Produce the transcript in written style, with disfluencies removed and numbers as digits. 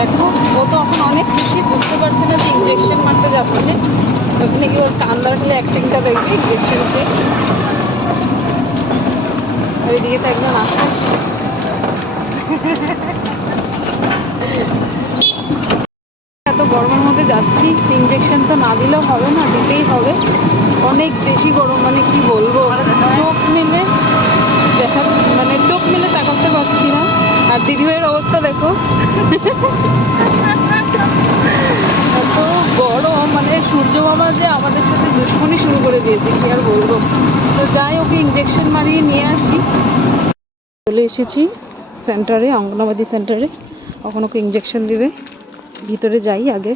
দেখো ও তো এখন অনেক খুশি, বুঝতে পারছে না যে ইঞ্জেকশন মারতে যাচ্ছে। ওখানে কি ওর কান্দার ফেলে অ্যাক্টিংটা দেখবে ইঞ্জেকশনকে। আর এদিকে তো একজন আছে। এত গরমের মধ্যে যাচ্ছি, ইঞ্জেকশন তো না দিলেও হবে না, দিতেই হবে। অনেক বেশি গরম, মানে কি বলবো, চোখ মেলে দেখা, মানে চোখ মেলে তাকাতে পারছি না। আর দিদিভাইয়ের অবস্থা দেখো, এত গরম, মানে সূর্য মামা যে আমাদের সাথে দুশ্মনী শুরু করে দিয়েছে, কি আর বলবো। তো যাই, ওকে ইঞ্জেকশন মারিয়ে নিয়ে আসি। চলে এসেছি সেন্টারে, অঙ্গনবাদী সেন্টারে। এখন ওকে ইঞ্জেকশন দিবে, ভিতরে যাই আগে।